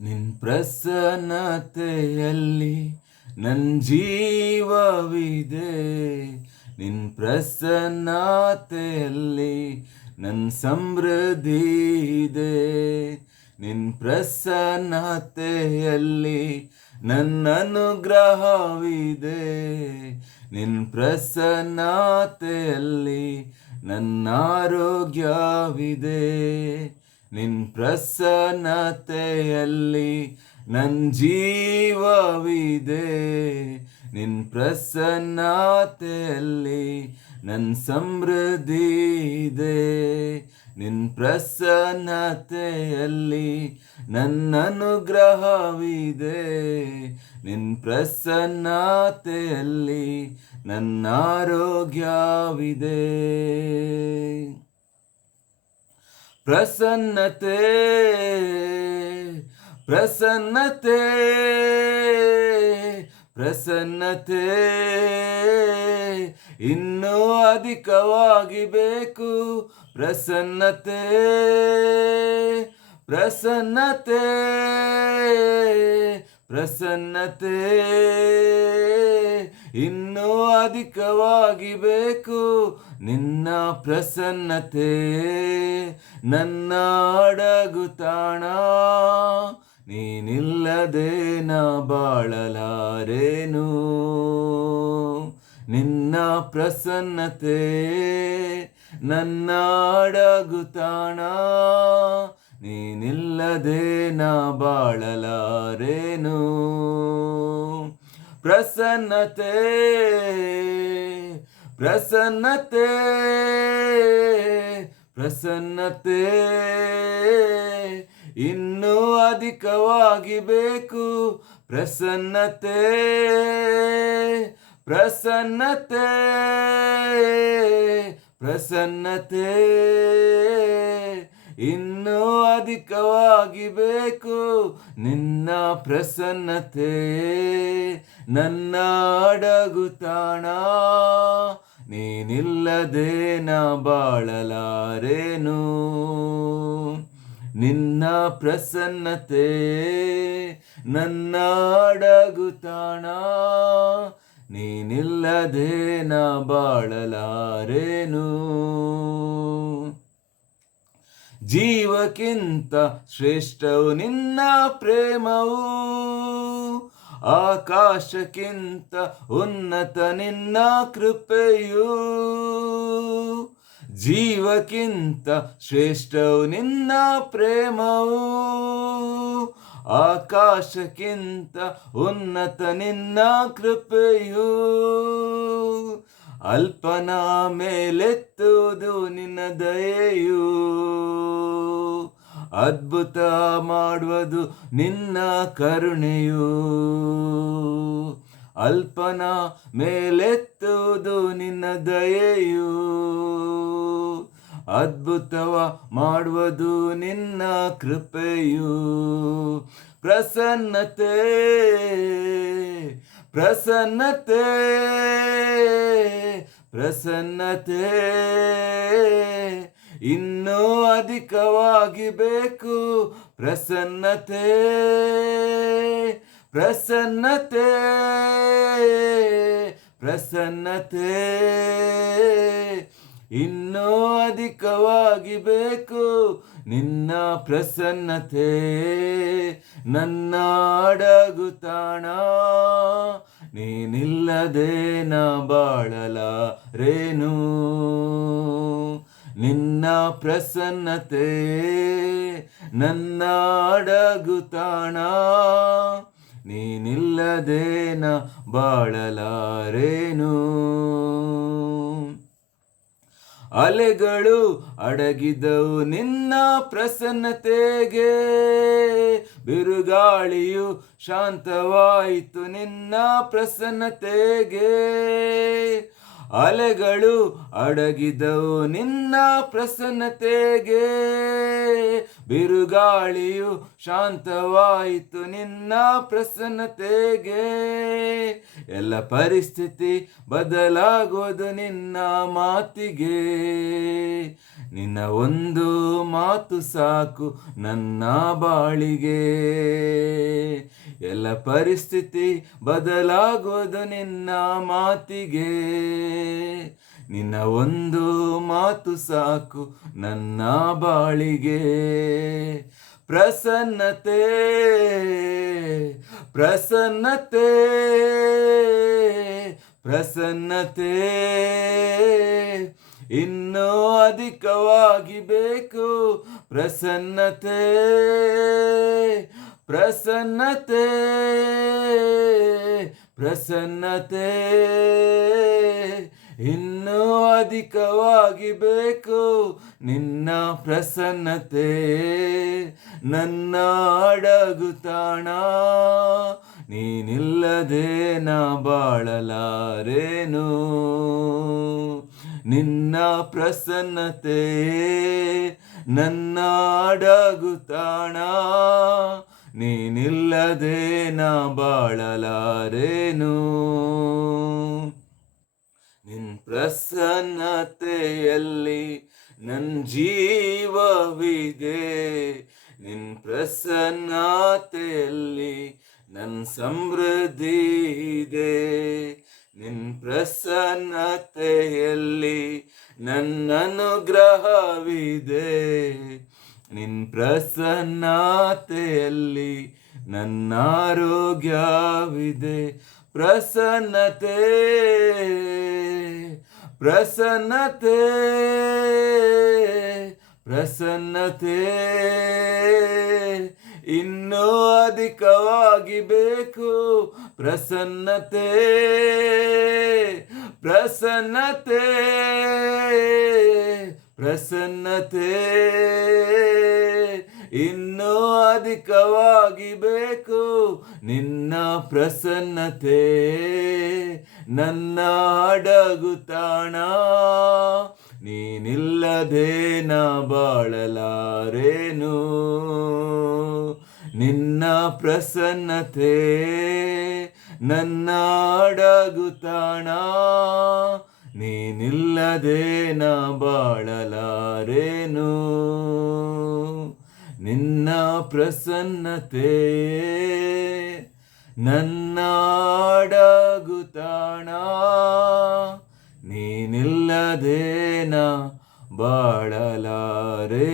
ನಿನ್ ಪ್ರಸನ್ನತೆಯಲ್ಲಿ ನನ್ ಜೀವವಿದೆ. ನಿನ್ ಪ್ರಸನ್ನತೆಯಲ್ಲಿ ನನ್ ಸಮೃದ್ಧಿ ಇದೆ. ನಿನ್ ಪ್ರಸನ್ನತೆಯಲ್ಲಿ ನನ್ನ ಅನುಗ್ರಹವಿದೆ. ನಿನ್ ಪ್ರಸನ್ನತೆಯಲ್ಲಿ ನನ್ನ ಆರೋಗ್ಯವಿದೆ. ನಿನ್ ಪ್ರಸನ್ನತೆಯಲ್ಲಿ ನನ್ ಜೀವವಿದೆ. ನಿನ್ ಪ್ರಸನ್ನತೆಯಲ್ಲಿ ನನ್ ಸಮೃದ್ಧಿ ಇದೆ. ನಿನ್ ಪ್ರಸನ್ನತೆಯಲ್ಲಿ ನನ್ನ ಅನುಗ್ರಹವಿದೆ. ನಿನ್ ಪ್ರಸನ್ನತೆಯಲ್ಲಿ ನನ್ನ ಆರೋಗ್ಯವಿದೆ. ಪ್ರಸನ್ನತೆ ಪ್ರಸನ್ನತೆ ಪ್ರಸನ್ನತೆ ಇನ್ನೂ ಅಧಿಕವಾಗಿ ಬೇಕು. ಪ್ರಸನ್ನತೆ ಪ್ರಸನ್ನತೆ ಪ್ರಸನ್ನತೆ ಇನ್ನೂ ಅಧಿಕವಾಗಿ ಬೇಕು. ನಿನ್ನ ಪ್ರಸನ್ನತೆ ನನ್ನ ಅಡಗುತಾಣ. ನೀನಿಲ್ಲದೆ ನಾ ಬಾಳಲಾರೇನು. ನಿನ್ನ ಪ್ರಸನ್ನತೆ ನನ್ನ ಅಡಗುತಾಣ. ನೀನಿಲ್ಲದೆ ನಾ ಬಾಳಲಾರೇನು. ಪ್ರಸನ್ನತೆ ಪ್ರಸನ್ನತೆ ಪ್ರಸನ್ನತೆ ಇನ್ನೂ ಅಧಿಕವಾಗಿ ಬೇಕು. ಪ್ರಸನ್ನತೆ ಪ್ರಸನ್ನತೆ ಪ್ರಸನ್ನತೆ ಇನ್ನೂ ಅಧಿಕವಾಗಿ ಬೇಕು. ನಿನ್ನ ಪ್ರಸನ್ನತೆ ನನ್ನ ಅಡಗುತಾಣ. ನೀನಿಲ್ಲದೆ ನಾ ಬಾಳಲಾರೇನು. ನಿನ್ನ ಪ್ರಸನ್ನತೆ ನನ್ನ ಅಡಗುತಾಣ. ನೀನಿಲ್ಲದೆ ನಾ ಬಾಳಲಾರೇನು. ಜೀವಕ್ಕಿಂತ ಶ್ರೇಷ್ಠವು ನಿನ್ನ ಪ್ರೇಮವು. ಆಕಾಶಕ್ಕಿಂತ ಉನ್ನತ ನಿನ್ನ ಕೃಪೆಯು. ಜೀವಕ್ಕಿಂತ ಶ್ರೇಷ್ಠವು ನಿನ್ನ ಪ್ರೇಮವು. ಆಕಾಶಕ್ಕಿಂತ ಉನ್ನತ ನಿನ್ನ ಕೃಪೆಯು. ಅಲ್ಪನ ಮೇಲೆತ್ತುವುದು ನಿನ್ನ ದಯೆಯು. ಅದ್ಭುತ ಮಾಡುವುದು ನಿನ್ನ ಕರುಣೆಯು. ಅಲ್ಪನ ಮೇಲೆತ್ತುವುದು ನಿನ್ನ ದಯೆಯು. ಅದ್ಭುತವ ಮಾಡುವುದು ನಿನ್ನ ಕೃಪೆಯು. ಪ್ರಸನ್ನತೆ ಪ್ರಸನ್ನತೆ ಪ್ರಸನ್ನತೆ ಇನ್ನೂ ಅಧಿಕವಾಗಿ ಬೇಕು. ಪ್ರಸನ್ನತೆ ಪ್ರಸನ್ನತೆ ಪ್ರಸನ್ನತೆ ಇನ್ನೂ ಅಧಿಕವಾಗಿ ಬೇಕು. ನಿನ್ನ ಪ್ರಸನ್ನತೆ ನನ್ನ ಅಡಗುತಾಣ. ನೀನಿಲ್ಲದೆ ನಾ ಬಾಳಲಾರೇನು. ನಿನ್ನ ಪ್ರಸನ್ನತೆ ನನ್ನ ಅಡಗುತಾಣ. ನೀನಿಲ್ಲದೆ ನಾ ಬಾಳಲಾರೇನು. ಅಲೆಗಳು ಅಡಗಿದವು ನಿನ್ನ ಪ್ರಸನ್ನತೆಗೆ. ಬಿರುಗಾಳಿಯು ಶಾಂತವಾಯಿತು ನಿನ್ನ ಪ್ರಸನ್ನತೆಗೆ. ಅಲೆಗಳು ಅಡಗಿದವು ನಿನ್ನ ಪ್ರಸನ್ನತೆಗೆ, ಬಿರುಗಾಳಿಯು ಶಾಂತವಾಯಿತು ನಿನ್ನ ಪ್ರಸನ್ನತೆಗೆ. ಎಲ್ಲ ಪರಿಸ್ಥಿತಿ ಬದಲಾಗೋದು ನಿನ್ನ ಮಾತಿಗೆ, ನಿನ್ನ ಒಂದು ಮಾತು ಸಾಕು ನನ್ನ ಬಾಳಿಗೆ. ಎಲ್ಲ ಪರಿಸ್ಥಿತಿ ಬದಲಾಗೋದು ನಿನ್ನ ಮಾತಿಗೆ, ನಿನ್ನ ಒಂದು ಮಾತು ಸಾಕು ನನ್ನ ಬಾಳಿಗೆ. ಪ್ರಸನ್ನತೆ ಪ್ರಸನ್ನತೆ ಪ್ರಸನ್ನತೆ ಇನ್ನೂ ಅಧಿಕವಾಗಿ ಬೇಕು. ಪ್ರಸನ್ನತೆ ಪ್ರಸನ್ನತೆ ಪ್ರಸನ್ನತೆ ಇನ್ನೂ ಅಧಿಕವಾಗಿ ಬೇಕು. ನಿನ್ನ ಪ್ರಸನ್ನತೆ ನನ್ನ ಅಡಗುತಾಣ, ನೀನಿಲ್ಲದೆ ನಾ ಬಾಳಲಾರೇನು. ನಿನ್ನ ಪ್ರಸನ್ನತೆ ನನ್ನ ಅಡಗುತಾಣ, ನೀನಿಲ್ಲದೆ ನಾ ಬಾಳಲಾರೇನು. ನಿನ್ ಪ್ರಸನ್ನತೆಯಲ್ಲಿ ನನ್ ಜೀವವಿದೆ, ನಿನ್ ಪ್ರಸನ್ನತೆಯಲ್ಲಿ ನನ್ ಸಮೃದ್ಧಿ ಇದೆ. ನಿನ್ ಪ್ರಸನ್ನತೆಯಲ್ಲಿ ನನ್ನ ಅನುಗ್ರಹವಿದೆ, ನಿನ್ ಪ್ರಸನ್ನತೆಯಲ್ಲಿ ನನ್ನ ಆರೋಗ್ಯವಿದೆ. ಪ್ರಸನ್ನತೆ ಪ್ರಸನ್ನತೆ ಪ್ರಸನ್ನತೆ ಇನ್ನೂ ಅಧಿಕವಾಗಿ ಬೇಕು. ಪ್ರಸನ್ನತೆ ಪ್ರಸನ್ನತೆ ಪ್ರಸನ್ನತೆ ಇನ್ನೂ ಅಧಿಕವಾಗಿ ಬೇಕು. ನಿನ್ನ ಪ್ರಸನ್ನತೆ ನನ್ನ ಅಡಗುತಾಣ, ನೀನಿಲ್ಲದೆ ನಾ ಬಾಳಲಾರೇನು. ನಿನ್ನ ಪ್ರಸನ್ನತೆ ನನ್ನ ಅಡಗುತಾಣ, ನೀನಿಲ್ಲದೆ ನಾ ಬಾಳಲಾರೇನು. ನಿನ್ನ ಪ್ರಸನ್ನತೆ ನನ್ನ ಅಡಗುತಾಣ, ನೀನಿಲ್ಲದೆ ನಾ ಬಾಳಲಾರೆ.